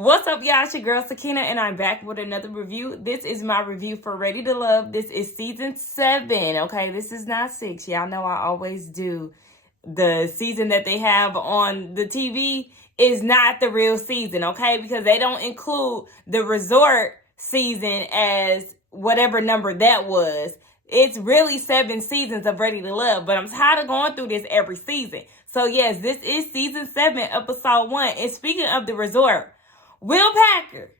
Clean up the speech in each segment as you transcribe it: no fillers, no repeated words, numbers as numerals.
What's up, y'all? It's your girl Sakina, and I'm back with another review. This is my review for Ready to Love. This is season 7, okay? This is not 6. Y'all know I always do. The season that they have on the TV is not the real season, okay? Because they don't include the resort season as whatever number that was. It's really 7 seasons of Ready to Love, but I'm tired of going through this every season. So yes, this is season 7, episode 1. And speaking of the resort, Will Packer,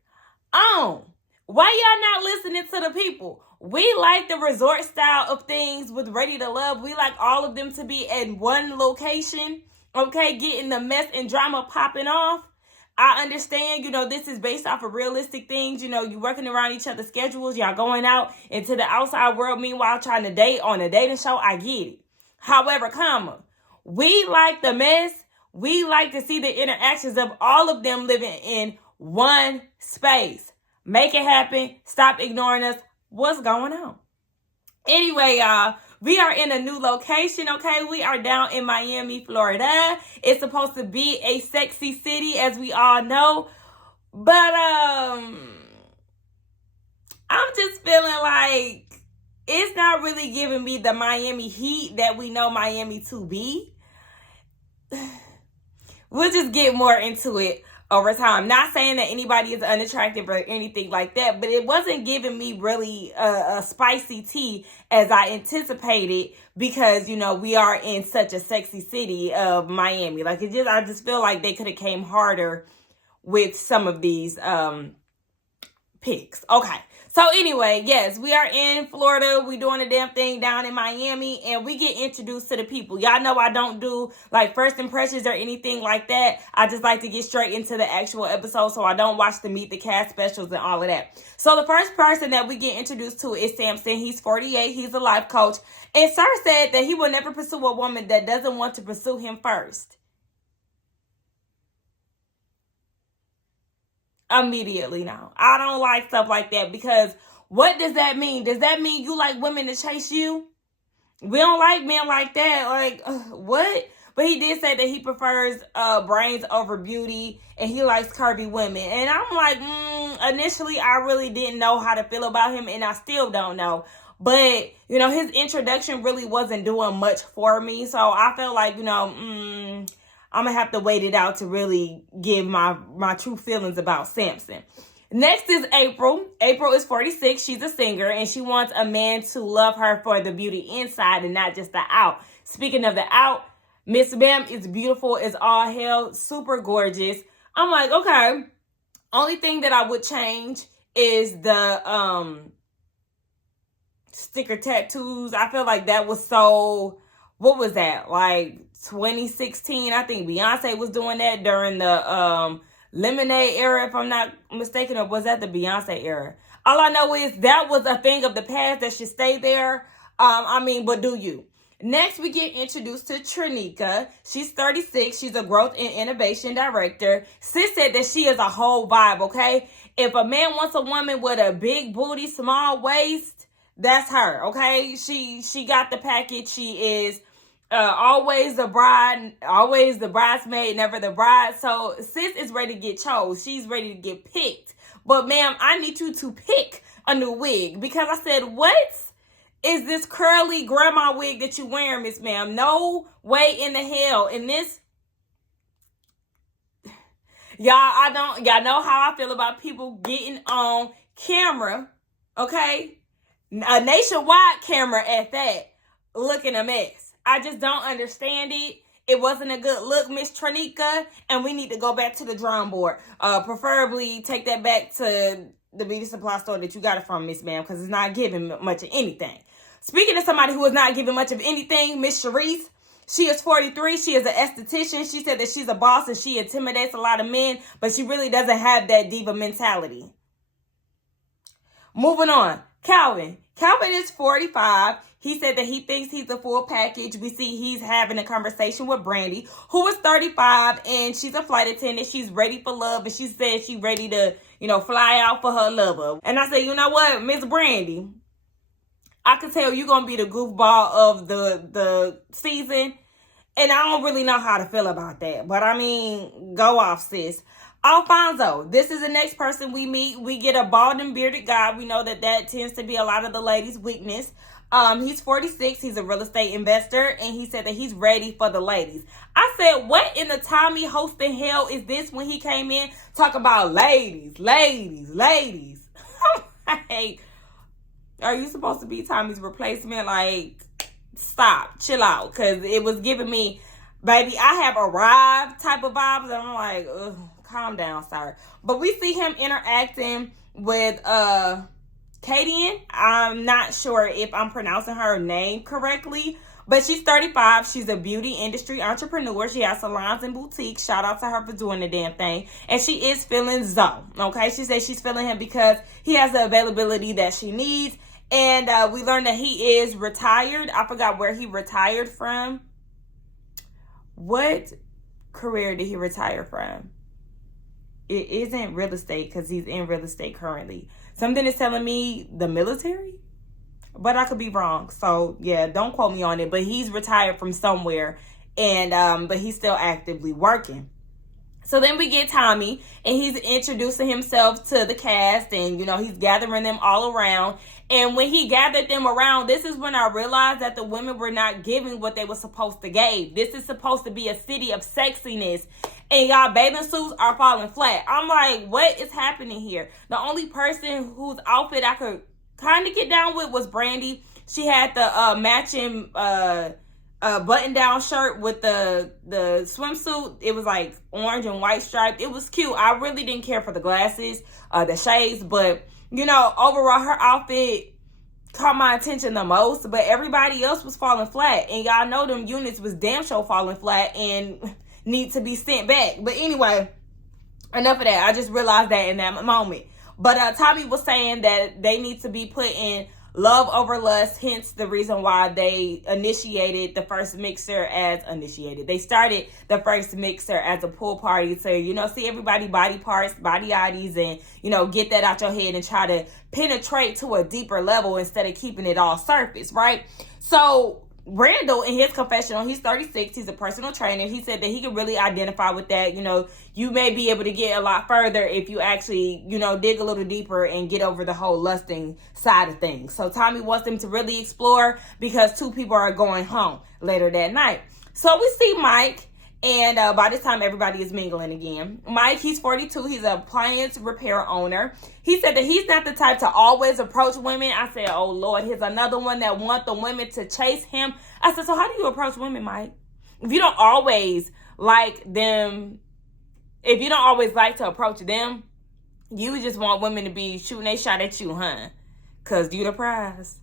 why y'all not listening to the people? We like the resort style of things with Ready to Love. We like all of them to be at one location, okay, getting the mess and drama popping off. I understand, this is based off of realistic things. You working around each other's schedules. Y'all going out into the outside world, meanwhile trying to date on a dating show. I get it. However, we like the mess. We like to see the interactions of all of them living in one space. Make it happen. Stop ignoring us. What's going on? Anyway, y'all, we are in a new location, okay? We are down in Miami, Florida. It's supposed to be a sexy city, as we all know. But I'm just feeling like it's not really giving me the Miami heat that we know Miami to be. We'll just get more into it over time. Not saying that anybody is unattractive or anything like that, but it wasn't giving me really a spicy tea as I anticipated because, we are in such a sexy city of Miami. I just feel like they could have came harder with some of these picks. Okay. So anyway, yes, we are in Florida. We doing a damn thing down in Miami, and we get introduced to the people. Y'all know I don't do first impressions or anything like that. I just like to get straight into the actual episode, so I don't watch the meet the cast specials and all of that. So the first person that we get introduced to is Samson. He's 48. He's a life coach. And Sir said that he will never pursue a woman that doesn't want to pursue him first. Immediately, no. I don't like stuff like that because what does that mean? Does that mean you like women to chase you? We don't like men like that. What? But he did say that he prefers brains over beauty and he likes curvy women. And I'm like, initially I really didn't know how to feel about him and I still don't know. But, his introduction really wasn't doing much for me. So I felt like, I'm going to have to wait it out to really give my true feelings about Samson. Next is April. April is 46. She's a singer, and she wants a man to love her for the beauty inside and not just the out. Speaking of the out, Miss Bam is beautiful as all hell, super gorgeous. I'm like, okay. Only thing that I would change is the sticker tattoos. I feel like that was so... What was that? 2016, I think Beyonce was doing that during the Lemonade era, if I'm not mistaken, or was that the Beyonce era? All I know is that was a thing of the past that should stay there. But do you? Next, we get introduced to Trinika. She's 36. She's a growth and innovation director. Sis said that she is a whole vibe, okay? If a man wants a woman with a big booty, small waist, that's her, okay? She got the package. She is always the bride, always the bridesmaid, never the bride. So sis is ready to get chose. She's ready to get picked. But ma'am, I need you to pick a new wig because I said, what is this curly grandma wig that you wearing, Miss Ma'am? No way in the hell. And this, y'all know how I feel about people getting on camera, okay? A nationwide camera at that, looking a mess. I just don't understand it. It wasn't a good look, Miss Trinika, and we need to go back to the drawing board. Preferably take that back to the beauty supply store that you got it from, Miss Ma'am, because it's not giving much of anything. Speaking of somebody who is not giving much of anything, Miss Sharice, she is 43. She is an esthetician. She said that she's a boss and she intimidates a lot of men, but she really doesn't have that diva mentality. Moving on. Calvin is 45. He said that he thinks he's a full package. We see he's having a conversation with Brandy, who is 35, and she's a flight attendant. She's ready for love, and she said she's ready to, fly out for her lover. And I said, you know what, Miss Brandy, I can tell you're going to be the goofball of the season, and I don't really know how to feel about that. But, go off, sis. Alfonso, this is the next person we meet. We get a bald and bearded guy. We know that tends to be a lot of the ladies' weakness. He's 46. He's a real estate investor, and he said that he's ready for the ladies. I said, what in the Tommy hosting hell is this when he came in talking about ladies, ladies, ladies? Like, are you supposed to be Tommy's replacement? Like, stop, chill out, because it was giving me, baby, I have arrived type of vibes, and I'm like, ugh, calm down, sir. But we see him interacting with Kadian. I'm not sure if I'm pronouncing her name correctly, but she's 35. She's a beauty industry entrepreneur. She has salons and boutiques. Shout out to her for doing the damn thing. And she is feeling Zoe. Okay, she says she's feeling him because he has the availability that she needs. And we learned that he is retired. I forgot where he retired from. What career did he retire from? It isn't real estate because he's in real estate currently. Something is telling me the military, but I could be wrong. So yeah, don't quote me on it. But he's retired from somewhere, and but he's still actively working. So then we get Tommy, and he's introducing himself to the cast, and, you know, he's gathering them all around. And when he gathered them around, this is when I realized that the women were not giving what they were supposed to give. This is supposed to be a city of sexiness, and y'all bathing suits are falling flat. I'm like, what is happening here? The only person whose outfit I could kind of get down with was Brandy. She had the matching button-down shirt with the swimsuit. It was like orange and white striped. It was cute. I really didn't care for the glasses, the shades, but, you know, overall her outfit caught my attention the most, but everybody else was falling flat, and y'all know them units was damn sure falling flat and need to be sent back. But anyway, enough of that. I just realized that in that moment. But Tommy was saying that they need to be put in love over lust, hence the reason why they initiated the first mixer they started the first mixer as a pool party to, you know, see everybody body parts, body oddies, and, you know, get that out your head and try to penetrate to a deeper level instead of keeping it all surface, right? So Randall, in his confessional, he's 36. He's a personal trainer. He said that he could really identify with that. You know, you may be able to get a lot further if you actually, you know, dig a little deeper and get over the whole lusting side of things. So Tommy wants them to really explore because two people are going home later that night. So we see Mike. And by this time, everybody is mingling again. Mike, he's 42. He's an appliance repair owner. He said that he's not the type to always approach women. I said, oh, Lord, here's another one that want the women to chase him. I said, so how do you approach women, Mike? If you don't always like them, if you don't always like to approach them, you just want women to be shooting a shot at you, huh? Because you the prize.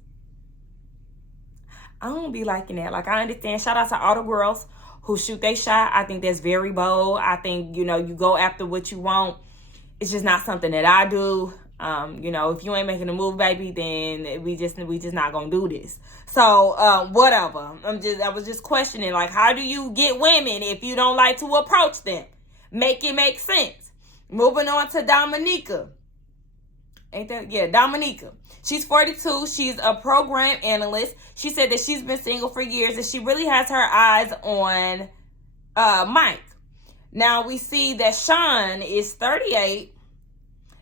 I don't be liking that. Like, I understand. Shout out to all the girls who shoot their shot. I think that's very bold. I think, you know, you go after what you want. It's just not something that I do. You know, if you ain't making a move, baby, then we just not gonna do this. So whatever. I was just questioning, like, how do you get women if you don't like to approach them? Make it make sense. Moving on to Dominica. Ain't that? Yeah, Dominica. She's 42. She's a program analyst. She said that she's been single for years and she really has her eyes on Mike. Now we see that Sean is 38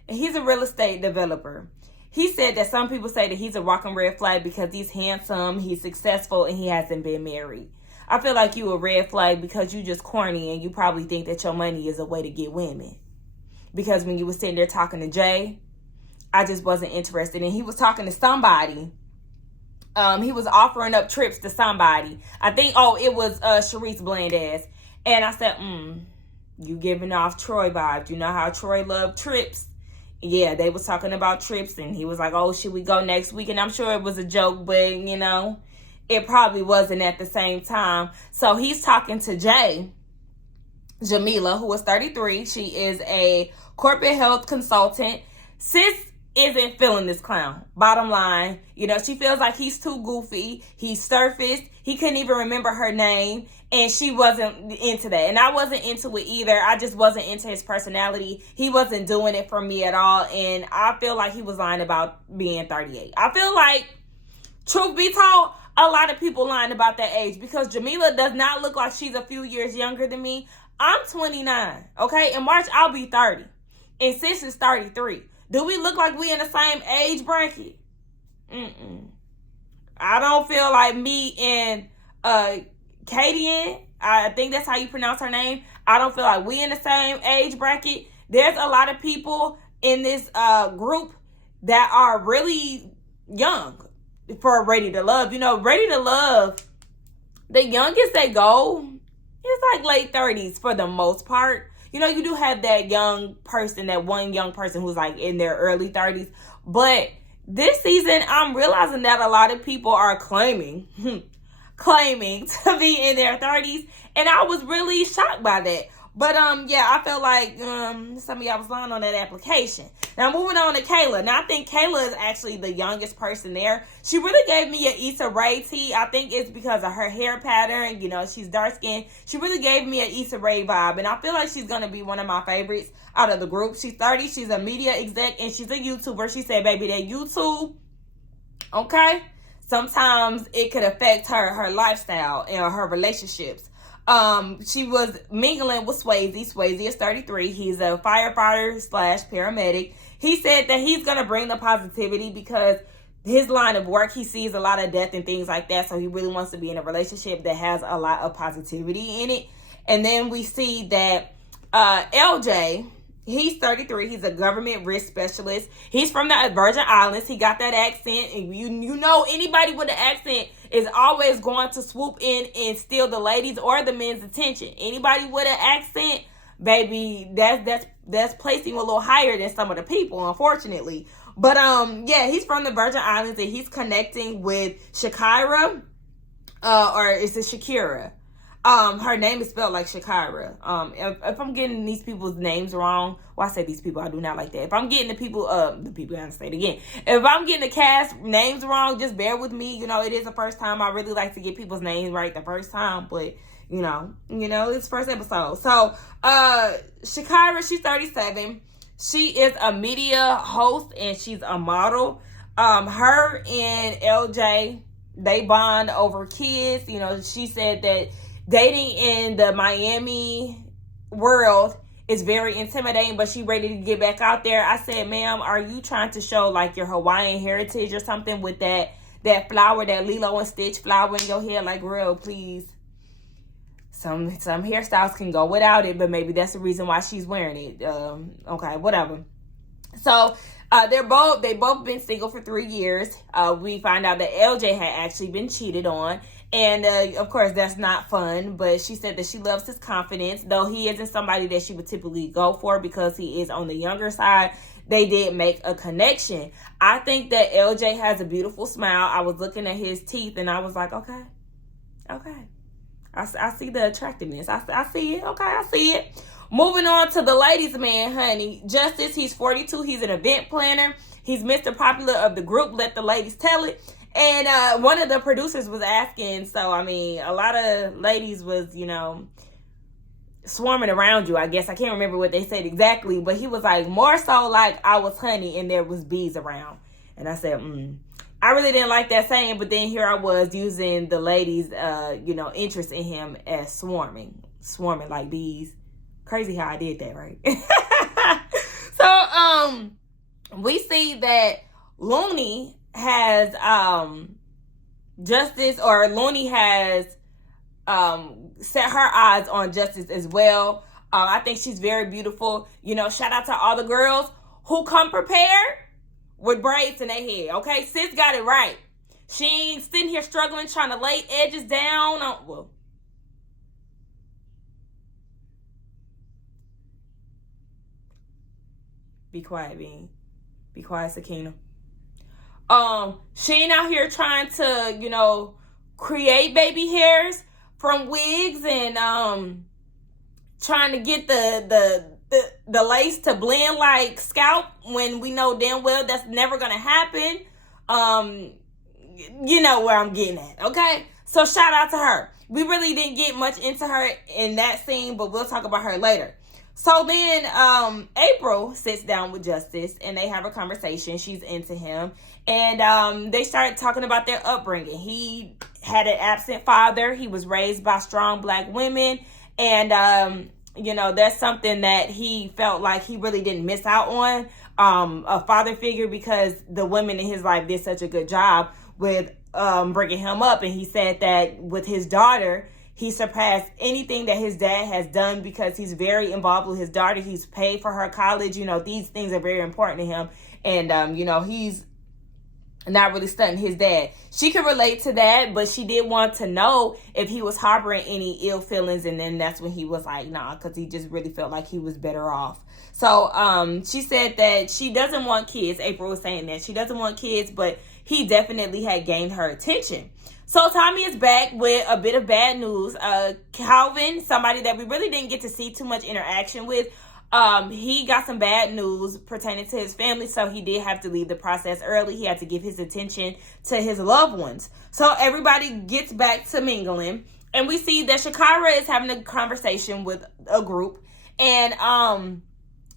and he's a real estate developer. He said that some people say that he's a walking red flag because he's handsome, he's successful, and he hasn't been married. I feel like you a red flag because you just corny and you probably think that your money is a way to get women. Because when you were sitting there talking to Jay, I just wasn't interested. And he was talking to somebody. He was offering up trips to somebody. I think, it was Sharice Blandaz. And I said, you giving off Troy vibes. You know how Troy loved trips? Yeah, they was talking about trips. And he was like, oh, should we go next week? And I'm sure it was a joke, but, you know, it probably wasn't at the same time. So he's talking to Jamila, who is 33. She is a corporate health consultant. Sis isn't feeling this clown. Bottom line, you know, she feels like he's too goofy. He's surfaced. He couldn't even remember her name, and she wasn't into that. And I wasn't into it either. I just wasn't into his personality. He wasn't doing it for me at all, and I feel like he was lying about being 38. I feel like, truth be told, a lot of people lying about that age because Jamila does not look like she's a few years younger than me. I'm 29. Okay, in March I'll be 30, and Sis is 33. Do we look like we in the same age bracket? I don't feel like me and Kadian, I think that's how you pronounce her name. I don't feel like we in the same age bracket. There's a lot of people in this group that are really young for Ready to Love. You know, Ready to Love, the youngest they go is like late 30s for the most part. You know, you do have that young person, that one young person who's like in their early 30s. But this season, I'm realizing that a lot of people are claiming to be in their 30s. And I was really shocked by that. But yeah, I felt like some of y'all was lying on that application. Now moving on to Kayla. Now I think Kayla is actually the youngest person there. She really gave me an Issa Rae tea. I think it's because of her hair pattern. You know, she's dark skinned. She really gave me an Issa Rae vibe, and I feel like she's gonna be one of my favorites out of the group. She's 30. She's a media exec, and she's a YouTuber. She said, "Baby, that YouTube, okay, sometimes it could affect her lifestyle and her relationships." She was mingling with Swayze. Swayze is 33. He's a firefighter / paramedic. He said that he's going to bring the positivity because his line of work, he sees a lot of death and things like that. So he really wants to be in a relationship that has a lot of positivity in it. And then we see that LJ, he's 33. He's a government risk specialist. He's from the Virgin Islands. He got that accent. And you know, anybody with an accent is always going to swoop in and steal the ladies or the men's attention. Anybody with an accent, baby, that's placing a little higher than some of the people, unfortunately. But yeah, he's from the Virgin Islands and he's connecting with Shakira, or is it Shakira? Her name is spelled like Shakira. If I'm getting these people's names wrong, well, I say these people, I do not like that. If I'm getting the people, I have to say it again. If I'm getting the cast names wrong, just bear with me. You know, it is the first time. I really like to get people's names right the first time, but you know, it's first episode. So, Shakira, she's 37. She is a media host and she's a model. Her and LJ, they bond over kids. You know, she said that dating in the Miami world is very intimidating, but she ready to get back out there. I said, ma'am, are you trying to show like your Hawaiian heritage or something with that flower, that Lilo and Stitch flower in your hair? Like, real, please. Some hairstyles can go without it, but maybe that's the reason why she's wearing it. Okay, whatever. So they both been single for 3 years. We find out that LJ had actually been cheated on. And, of course, that's not fun. But she said that she loves his confidence. Though he isn't somebody that she would typically go for because he is on the younger side, they did make a connection. I think that LJ has a beautiful smile. I was looking at his teeth and I was like, okay. I see the attractiveness. I see it. Okay, I see it. Moving on to the ladies' man, honey. Justice, he's 42. He's an event planner. He's Mr. Popular of the group. Let the ladies tell it. And one of the producers was asking, so, I mean, a lot of ladies was, you know, swarming around you, I guess. I can't remember what they said exactly, but he was like, more so like I was honey and there was bees around. And I said, I really didn't like that saying, but then here I was using the ladies, you know, interest in him as swarming like bees. Crazy how I did that, right? So, we see that Looney has Justice, or Looney has set her eyes on Justice as well. I think she's very beautiful. You know, shout out to all the girls who come prepared with braids in their head. Okay, sis got it right. She ain't sitting here struggling trying to lay edges down on, well, be quiet, Bean. Be quiet, Sakina. She ain't out here trying to, you know, create baby hairs from wigs and trying to get the lace to blend like scalp when we know damn well that's never gonna happen. You know where I'm getting at, okay? So shout out to her. We really didn't get much into her in that scene, but we'll talk about her later. So then April sits down with Justice and they have a conversation. She's into him. And they start talking about their upbringing. He had an absent father. He was raised by strong black women. And that's something that he felt like he really didn't miss out on, a father figure, because the women in his life did such a good job with bringing him up. And he said that with his daughter, he surpassed anything that his dad has done because he's very involved with his daughter. He's paid for her college. These things are very important to him. And, he's not really stunting his dad. She could relate to that, but she did want to know if he was harboring any ill feelings. And then that's when he was like, nah, because he just really felt like he was better off. So she said that she doesn't want kids. April was saying that she doesn't want kids, but he definitely had gained her attention. So Tommy is back with a bit of bad news. Calvin, somebody that we really didn't get to see too much interaction with, he got some bad news pertaining to his family, so he did have to leave the process early. He had to give his attention to his loved ones. So everybody gets back to mingling, and we see that Shakira is having a conversation with a group, and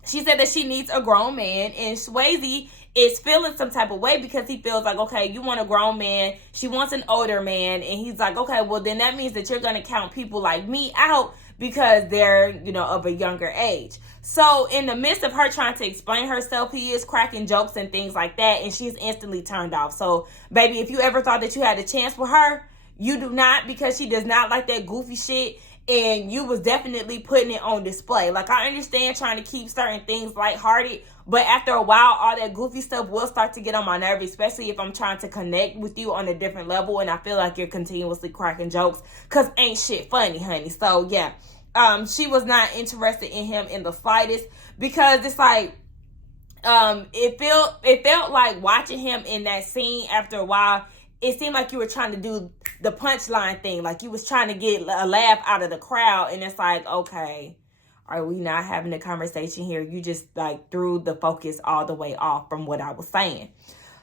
she said that she needs a grown man, and Swayze is feeling some type of way because he feels like, okay, you want a grown man, she wants an older man, and he's like, okay, well then that means that you're going to count people like me out because they're, of a younger age. So in the midst of her trying to explain herself, he is cracking jokes and things like that, and she's instantly turned off. So, baby, if you ever thought that you had a chance with her, you do not, because she does not like that goofy shit, and you was definitely putting it on display. Like, I understand trying to keep certain things lighthearted, but after a while, all that goofy stuff will start to get on my nerves, especially if I'm trying to connect with you on a different level, and I feel like you're continuously cracking jokes, because ain't shit funny, honey. So, yeah. She was not interested in him in the slightest, because it's like, it felt like watching him in that scene after a while, it seemed like you were trying to do the punchline thing. Like you was trying to get a laugh out of the crowd. And it's like, okay, are we not having a conversation here? You just like threw the focus all the way off from what I was saying.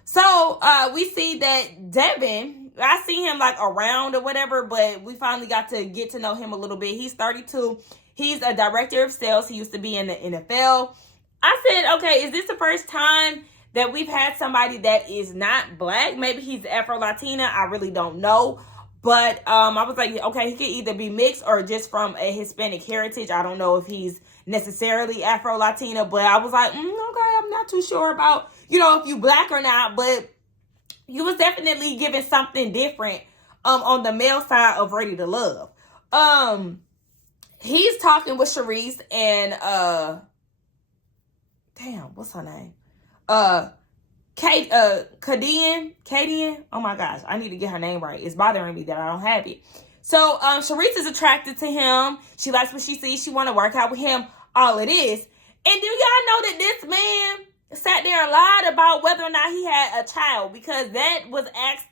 So we see that Devin, I see him like around or whatever, but we finally got to get to know him a little bit. He's 32. He's a director of sales. He used to be in the NFL. I said, okay, is this the first time that we've had somebody that is not black? Maybe he's Afro-Latina. I really don't know. But I was like, okay, he could either be mixed or just from a Hispanic heritage. I don't know if he's necessarily Afro-Latina, but I was like, okay, I'm not too sure about, if you black or not, but you was definitely giving something different on the male side of Ready to Love. He's talking with Sharice and what's her name? Kadian. Oh my gosh, I need to get her name right. It's bothering me that I don't have it. So Sharice is attracted to him. She likes what she sees. She want to work out with him. All it is. And do y'all know that this man sat there and lied about whether or not he had a child? Because that was asked,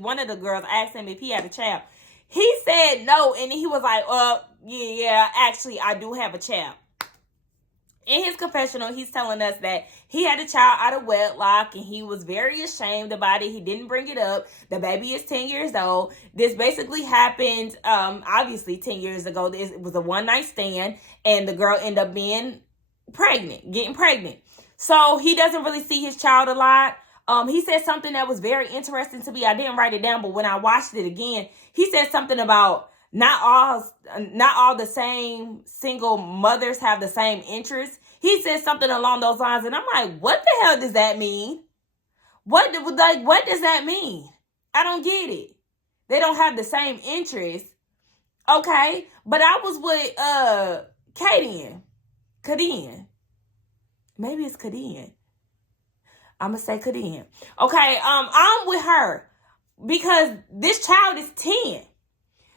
one of the girls asked him if he had a child. He said no, and then he was like, yeah, actually, I do have a child. In his confessional, he's telling us that he had a child out of wedlock, and he was very ashamed about it. He didn't bring it up. The baby is 10 years old. This basically happened, obviously, 10 years ago. It was a one-night stand, and the girl ended up getting pregnant. So he doesn't really see his child a lot. He said something that was very interesting to me. I didn't write it down, but when I watched it again, he said something about not all the same single mothers have the same interests. He said something along those lines, and I'm like, what the hell does that mean? What does that mean? I don't get it. They don't have the same interests. Okay, but I was with Kadian. Maybe it's Kadian. I'm gonna say Kadian. Okay, I'm with her because this child is 10.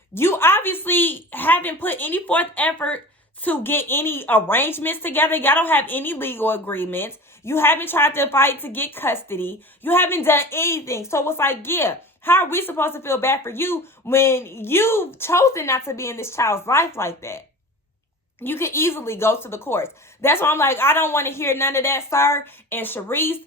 You obviously haven't put any forth effort to get any arrangements together. Y'all don't have any legal agreements. You haven't tried to fight to get custody. You haven't done anything. So it's like, yeah, how are we supposed to feel bad for you when you've chosen not to be in this child's life like that? You can easily go to the courts. That's why I'm like, I don't want to hear none of that, sir. And Sharice,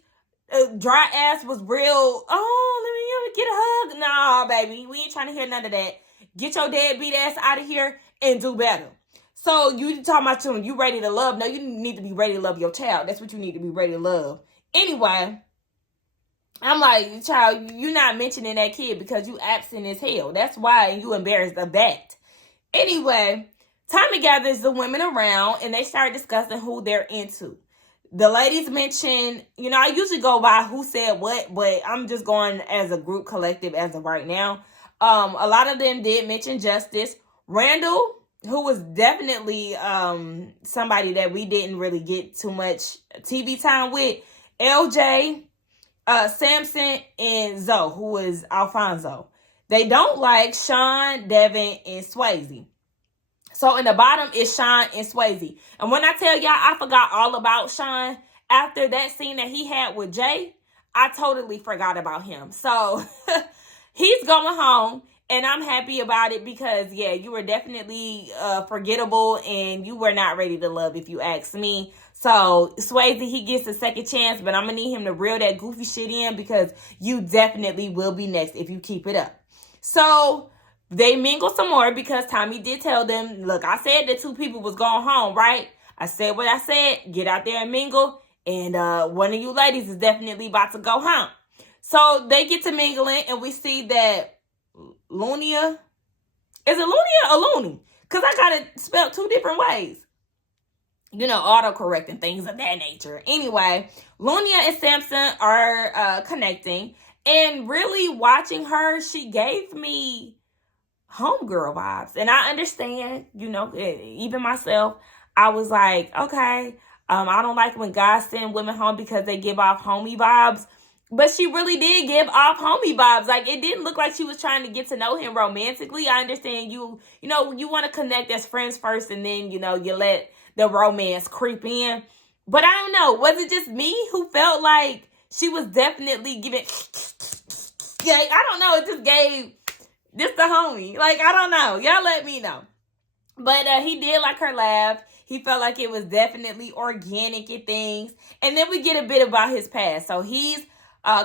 dry ass was real. Oh, let me get a hug. Nah, baby, we ain't trying to hear none of that. Get your deadbeat ass out of here and do better. So you talking about you ready to love? No, you need to be ready to love your child. That's what you need to be ready to love. Anyway, I'm like, child, you're not mentioning that kid because you absent as hell. That's why you embarrassed of that. Anyway, Tommy gathers the women around and they start discussing who they're into. The ladies mentioned, I usually go by who said what, but I'm just going as a group collective as of right now. A lot of them did mention Justice. Randall, who was definitely somebody that we didn't really get too much TV time with. LJ, Samson, and Zoe, who is Alfonso. They don't like Sean, Devin, and Swayze. So in the bottom is Sean and Swayze. And when I tell y'all I forgot all about Sean, after that scene that he had with Jay, I totally forgot about him. So he's going home, and I'm happy about it because, yeah, you were definitely forgettable, and you were not ready to love, if you ask me. So Swayze, he gets a second chance, but I'm going to need him to reel that goofy shit in because you definitely will be next if you keep it up. So they mingle some more because Tommy did tell them, look, I said that two people was going home, right? I said what I said. Get out there and mingle. And one of you ladies is definitely about to go home. So they get to mingling, and we see that Lunia. Is it Lunia or Looney? Because I got it spelled two different ways. Autocorrect and things of that nature. Anyway, Lunia and Samson are connecting. And really watching her, she gave me homegirl vibes. And I understand, even myself, I was like, okay, I don't like when guys send women home because they give off homie vibes. But she really did give off homie vibes. Like, it didn't look like she was trying to get to know him romantically. I understand you want to connect as friends first, and then, you let the romance creep in. But I don't know. Was it just me who felt like she was definitely giving... I don't know. It just gave this the homie. Like, I don't know. Y'all let me know. But he did like her laugh. He felt like it was definitely organic and things. And then we get a bit about his past. So he's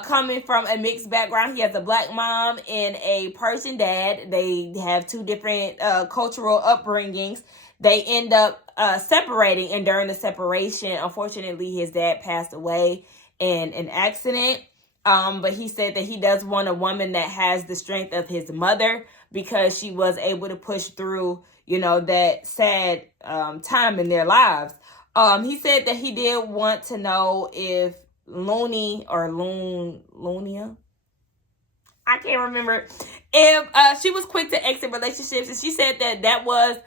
coming from a mixed background. He has a black mom and a Persian dad. They have two different cultural upbringings. They end up separating. And during the separation, unfortunately, his dad passed away in an accident. But he said that he does want a woman that has the strength of his mother because she was able to push through, that sad time in their lives. He said that he did want to know if Looney or Lunia, I can't remember, if she was quick to exit relationships. And she said that was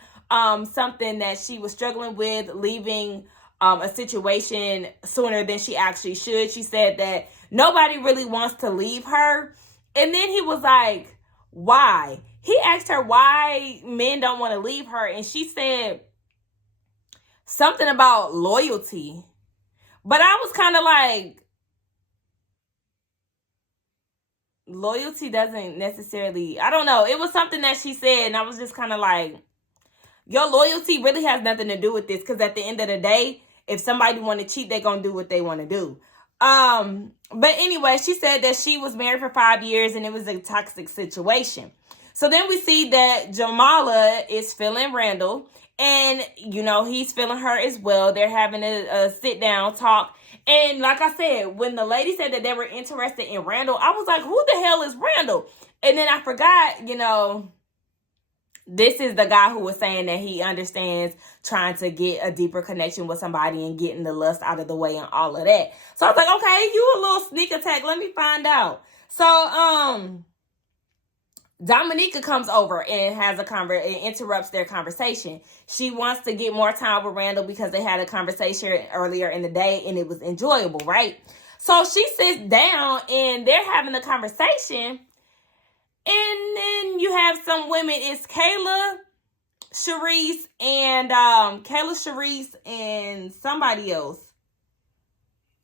something that she was struggling with, leaving a situation sooner than she actually should. She said that nobody really wants to leave her. And then he was like, why? He asked her why men don't want to leave her. And she said something about loyalty. But I was kind of like, loyalty doesn't necessarily, I don't know. It was something that she said, and I was just kind of like, your loyalty really has nothing to do with this. Because at the end of the day, if somebody want to cheat, they're going to do what they want to do. But anyway, she said that she was married for 5 years and it was a toxic situation. So then we see that Jamala is feeling Randall, and, he's feeling her as well. They're having a sit down talk. And like I said, when the lady said that they were interested in Randall, I was like, who the hell is Randall? And then I forgot, this is the guy who was saying that he understands trying to get a deeper connection with somebody and getting the lust out of the way and all of that. So I was like, okay, you a little sneak attack. Let me find out. So, Dominica comes over and has and interrupts their conversation. She wants to get more time with Randall because they had a conversation earlier in the day and it was enjoyable, right? So she sits down and they're having a conversation. And then you have some women. It's Kayla, Sharice, and somebody else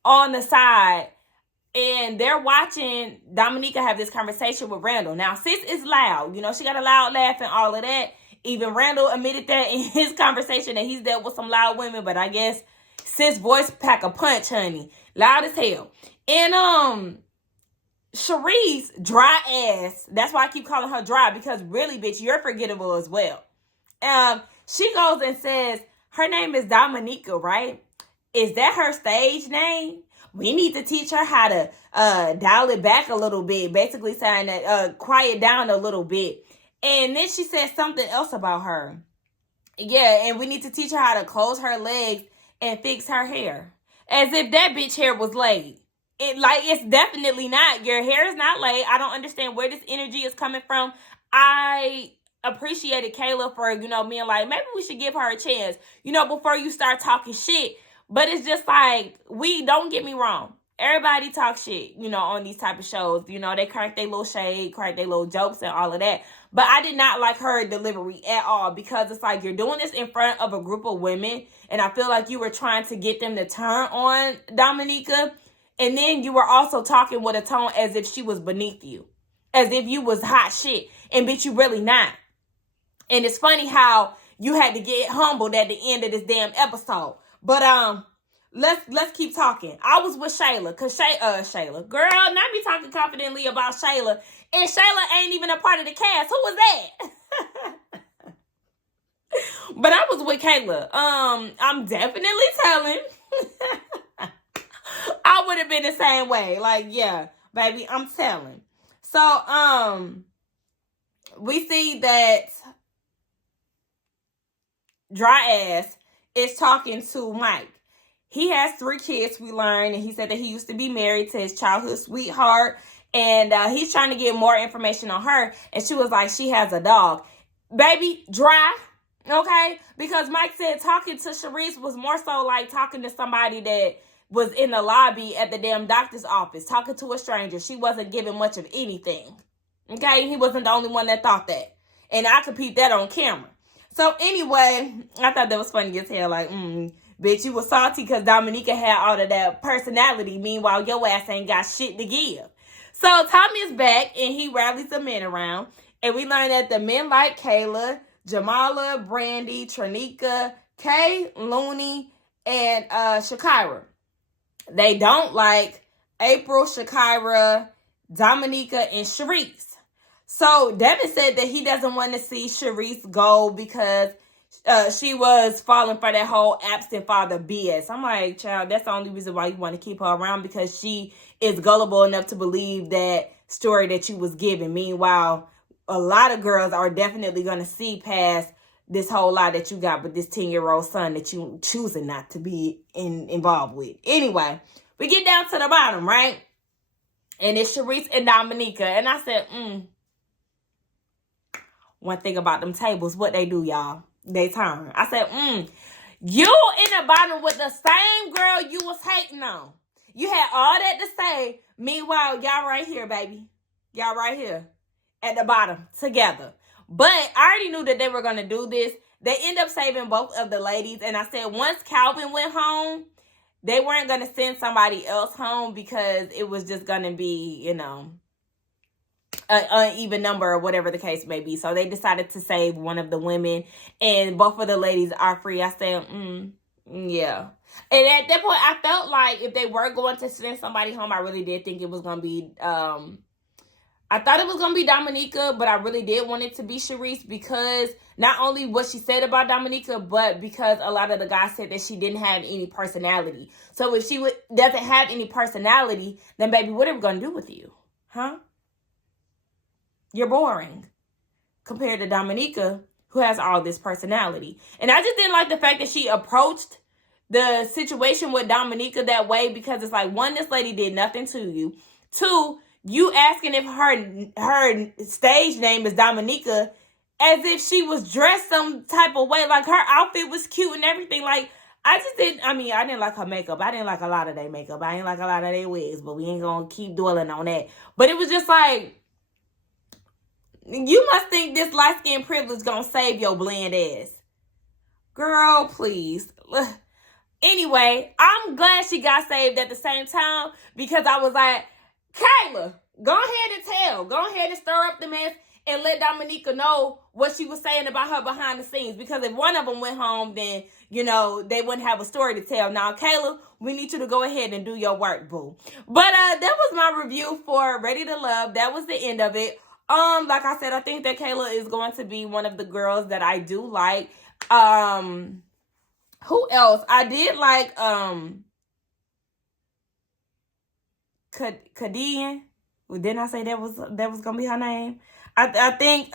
on the side. And they're watching Dominica have this conversation with Randall. Now, sis is loud. She got a loud laugh and all of that. Even Randall admitted that in his conversation that he's dealt with some loud women. But I guess sis voice pack a punch, honey. Loud as hell. And, Sharice, dry ass. That's why I keep calling her dry, because really, bitch, you're forgettable as well. She goes and says, her name is Dominica, right? Is that her stage name? We need to teach her how to dial it back a little bit. Basically saying that quiet down a little bit. And then she said something else about her. Yeah, and we need to teach her how to close her legs and fix her hair. As if that bitch hair was laid. It's definitely not. Your hair is not laid. I don't understand where this energy is coming from. I appreciated Kayla for, being like, maybe we should give her a chance, before you start talking shit. But it's just like, don't get me wrong. Everybody talk shit, on these type of shows. They crack their little shade, crack their little jokes and all of that. But I did not like her delivery at all, because it's like, you're doing this in front of a group of women, and I feel like you were trying to get them to turn on Dominica, and then you were also talking with a tone as if she was beneath you, as if you was hot shit, and bitch, you really not. And it's funny how you had to get humbled at the end of this damn episode. But let's keep talking. I was with Shayla, cause Shayla, girl, not me talking confidently about Shayla, and Shayla ain't even a part of the cast. Who was that? But I was with Kayla. I'm definitely telling. I would have been the same way. Like, yeah, baby, I'm telling. So, we see that Dry Ass is talking to Mike. He has 3 kids, we learned, and he said that he used to be married to his childhood sweetheart, and he's trying to get more information on her, and she was like, she has a dog. Baby, Dry, okay? Because Mike said talking to Sharice was more so like talking to somebody that was in the lobby at the damn doctor's office, talking to a stranger. She wasn't giving much of anything, okay? He wasn't the only one that thought that, and I could peep that on camera. So anyway, I thought that was funny as hell. Like, bitch, you was salty because Dominica had all of that personality. Meanwhile, your ass ain't got shit to give. So Tommy is back, and he rallies the men around. And we learned that the men like Kayla, Jamala, Brandy, Trinika, Kay, Looney, and Shakira. They don't like April, Shakira, Dominica, and Sharice. So Devin said that he doesn't want to see Sharice go because she was falling for that whole absent father BS. I'm like, child, that's the only reason why you want to keep her around, because she is gullible enough to believe that story that you was giving. Meanwhile, a lot of girls are definitely going to see past this whole lie that you got with this 10-year-old son that you choosing not to be involved with. Anyway, we get down to the bottom, right? And it's Sharice and Dominica. And I said, one thing about them tables, what they do, y'all, they turn. I said, you in the bottom with the same girl you was hating on. You had all that to say. Meanwhile, y'all right here, baby. Y'all right here at the bottom together. But I already knew that they were going to do this. They end up saving both of the ladies. And I said, once Calvin went home, they weren't going to send somebody else home, because it was just going to be, an uneven number or whatever the case may be. So they decided to save one of the women, and both of the ladies are free. I said, yeah. And at that point, I felt like if they were going to send somebody home, I really did think it was going to be, I thought it was going to be Dominica, but I really did want it to be Sharice, because not only what she said about Dominica, but because a lot of the guys said that she didn't have any personality. So if she doesn't have any personality, then baby, what are we going to do with you? Huh? You're boring compared to Dominica, who has all this personality. And I just didn't like the fact that she approached the situation with Dominica that way, because it's like, one, this lady did nothing to you. 2, you asking if her stage name is Dominica, as if she was dressed some type of way. Like, her outfit was cute and everything. Like, I didn't like her makeup. I didn't like a lot of their makeup. I didn't like a lot of their wigs, but we ain't gonna keep dwelling on that. But it was just like, you must think this light-skin privilege gonna save your bland ass. Girl, please. Anyway, I'm glad she got saved at the same time, because I was like, Kayla, go ahead and tell. Go ahead and stir up the mess and let Dominica know what she was saying about her behind the scenes. Because if one of them went home, then, they wouldn't have a story to tell. Now, Kayla, we need you to go ahead and do your work, boo. But that was my review for Ready to Love. That was the end of it. Like I said, I think that Kayla is going to be one of the girls that I do like. Who else? I did like Kadian. Well, didn't I say that was gonna be her name? I think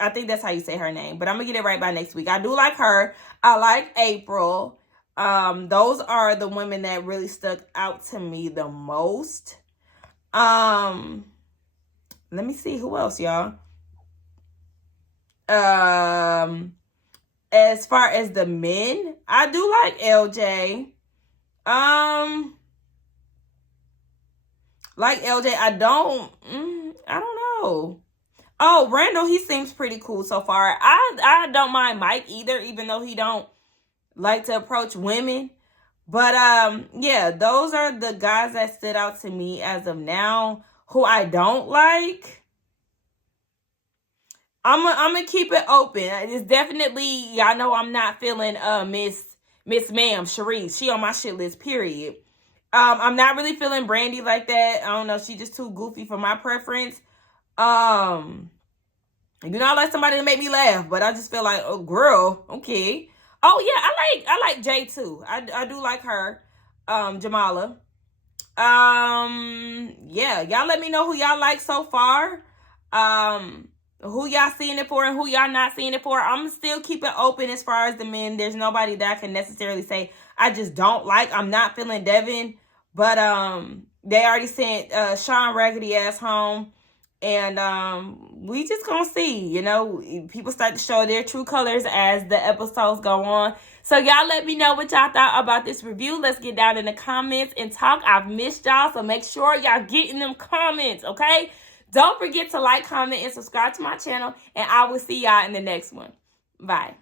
I think that's how you say her name, but I'm gonna get it right by next week. I do like her. I like April. Those are the women that really stuck out to me the most. Let me see who else, y'all. As far as the men, I do like LJ. Like LJ, I don't know. Oh, Randall, he seems pretty cool so far. I don't mind Mike either, even though he don't like to approach women. But yeah, those are the guys that stood out to me as of now. Who I don't like, I'm gonna keep it open. It's definitely, y'all know I'm not feeling Miss Ma'am Sharice. She on my shit list, period. I'm not really feeling Brandy like that. I don't know, she just too goofy for my preference. You know, I like somebody to make me laugh, but I just feel like, oh girl, okay. Oh yeah, I like Jay too. I do like her. Jamala. Yeah, y'all let me know who y'all like so far. Who y'all seeing it for and who y'all not seeing it for. I'm still keep it open as far as the men. There's nobody that I can necessarily say I just don't like. I'm not feeling Devin, but they already sent Sean Raggedy ass home. And we just gonna see, you know, people start to show their true colors as the episodes go on. So y'all let me know what y'all thought about this review. Let's get down in the comments and talk. I've missed y'all, so make sure y'all get in them comments, okay? Don't forget to like, comment, and subscribe to my channel, and I will see y'all in the next one. Bye.